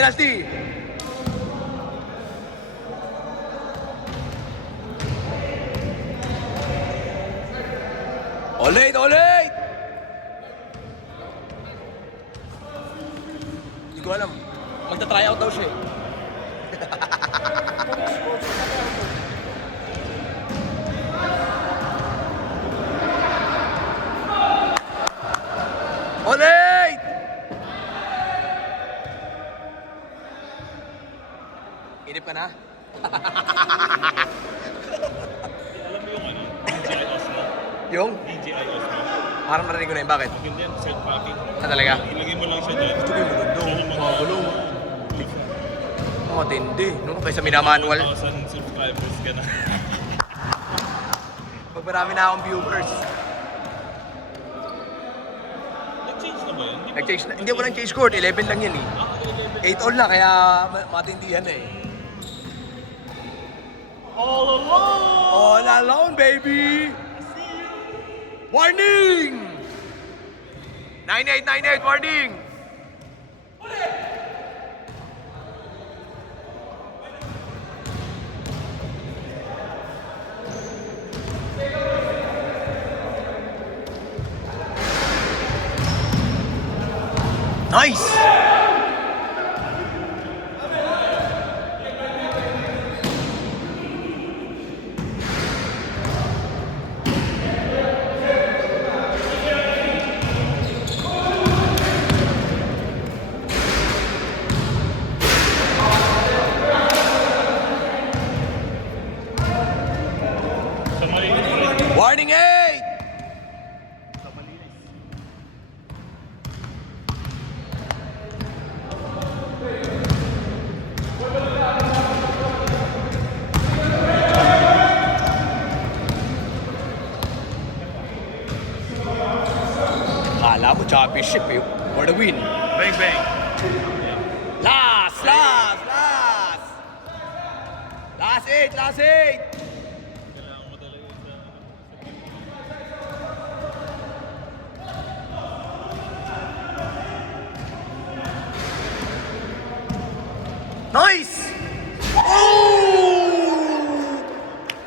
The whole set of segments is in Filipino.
Penalty! Ulit! Ulit! Hindi ko alam. Magta-try out daw siya eh. Ulit! Inip ka na? Alam mo yung ano, DJI Osmo? Yung? DJI Osmo. Parang narinig ko na yung bakit. Maganda yan, third party. Talaga? Ilagay mo lang siya dyan. Ito kayo maganda. Siya yung Mga gulong. Mga tindi. No? Kaysa minamanual. 1,000 subscribers ka na. Pag marami na akong viewers. Nag-change na ba yun? Nag-change na. Hindi ako nang change cord. 11 lang yan eh. 8 all na kaya matindihan na eh. All alone! All alone, baby! Warning! 9898, warning! Nice! Sa malinis ulit. Warning 8! Sa malinis. Kala mo championship eh. For the win. Bang, bang. Last! Last! Last! Last 8! Last 8! Kailangan mo talaga sa... Nice! Oh!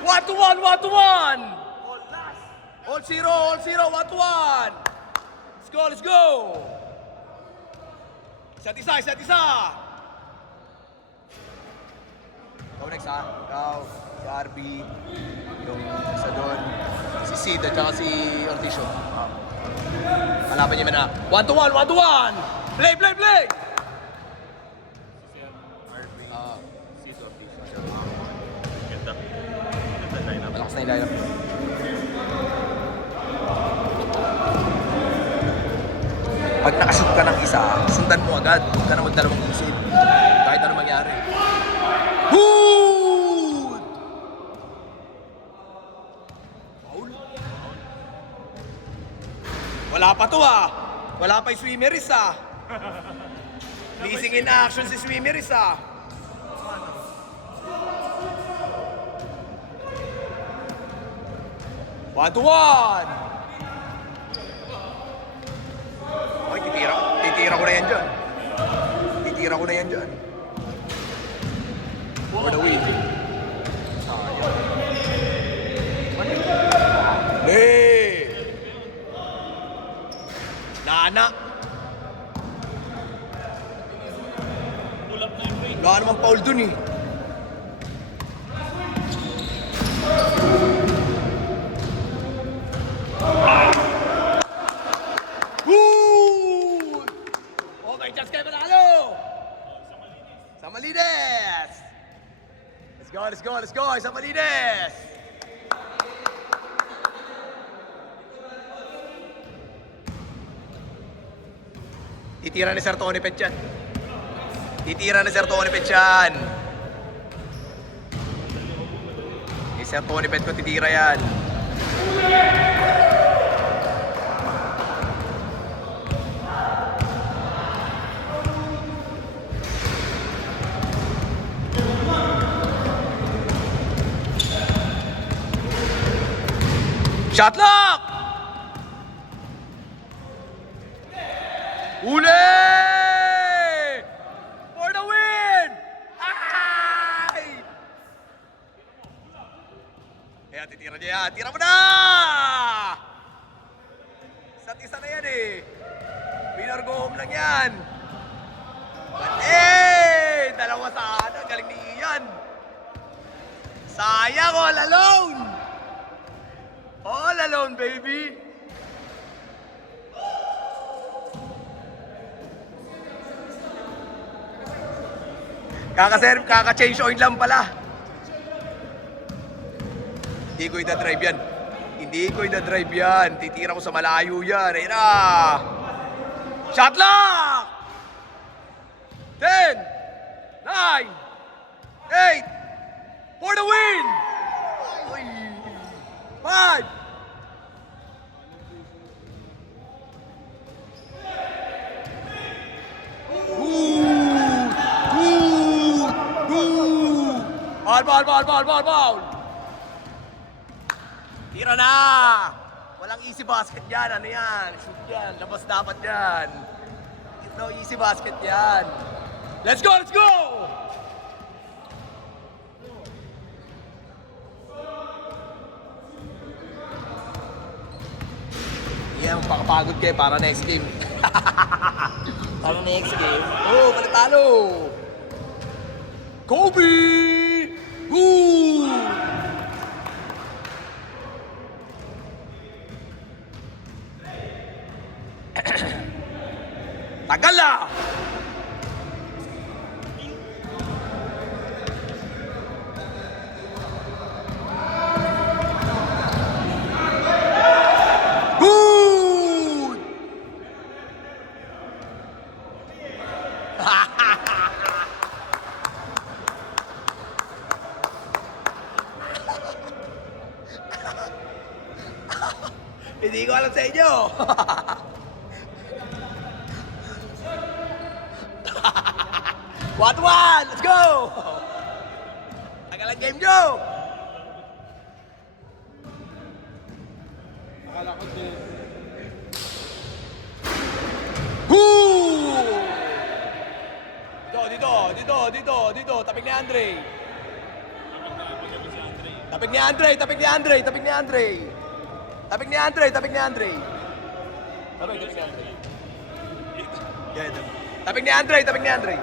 1-1! 1-1! All zero! All zero! 1-1! Let's go! Let's go! Isa't isa! Isa't isa! Ikaw next ha? Ikaw, si RB, yung isa doon, si Sid at saka si Orticio. Hanapan niyo na. 1-1! 1-1! Play! Play! Play! Ganda. Ganda lineup. Malakas na yung lineup. Pag nakashoot ka ng isa, sundan mo agad. Huwag ka na magdalawang pusit. Kahit ano mangyari. Hood! Foul? Wala pa to ah. Wala pa yung swimmeris ah. Missing in action si swimmeris ah. One to one! Ay, titira ko na yan dyan. Titira ko na yan dyan. For the win. Lee! Nana! Pull up na yung break. Wala namang foul dun eh. Good! Okay, just kayo manalo! Sa Malines! Let's go, let's go, let's go! Sa Malines! Titira ni Sir Tony Petchan. Titira ni Sir Tony Petchan. Ni Sir Tony Pet ko titira yan. Shot lock! Uli! For the win! Ayan, titira niya yan. Tira mo na! Isa't isa na yan eh. Winner go home lang yan. But eh! Dalawa sana. Galing ni Ian. Sayang, all alone! All alone, baby! Kaka-serve, kaka-change oil lang pala. Hindi ko ida-drive yan. Hindi ko ida-drive yan. Titira ko sa malayo yan. Ayun na! Shot lock! 10, 9, 8, for the win! Uy! 5, Ball! Tira na! Walang easy basket yan. Ano yan? Shoot yan. Labas dapat yan. No easy basket yan. Let's go! Let's go! Yan, pakapagod kayo para next game. Para next game. Oh, panatalo! Kobe! Woo! Tagal na! Good! Hindi ko alam sa inyo. What one? Let's go! Tagal ang game nyo! Akala ko din. Woo! Dito. Tapik ni Andre. Tapik ni Andre. Tapik ni Andre. Yan. Tapik ni Andre.